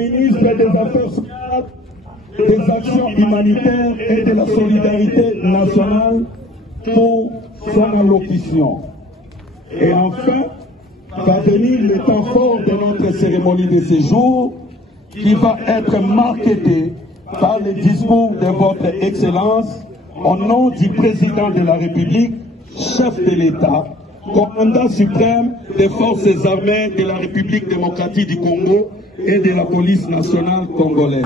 ministre des Affaires sociales, des actions humanitaires et de la solidarité nationale pour son allocution. Et enfin, va venir le temps fort de notre cérémonie de séjour qui va être marquée par le discours de votre Excellence au nom du président de la République, chef de l'État, commandant suprême des forces armées de la République démocratique du Congo et de la police nationale congolaise.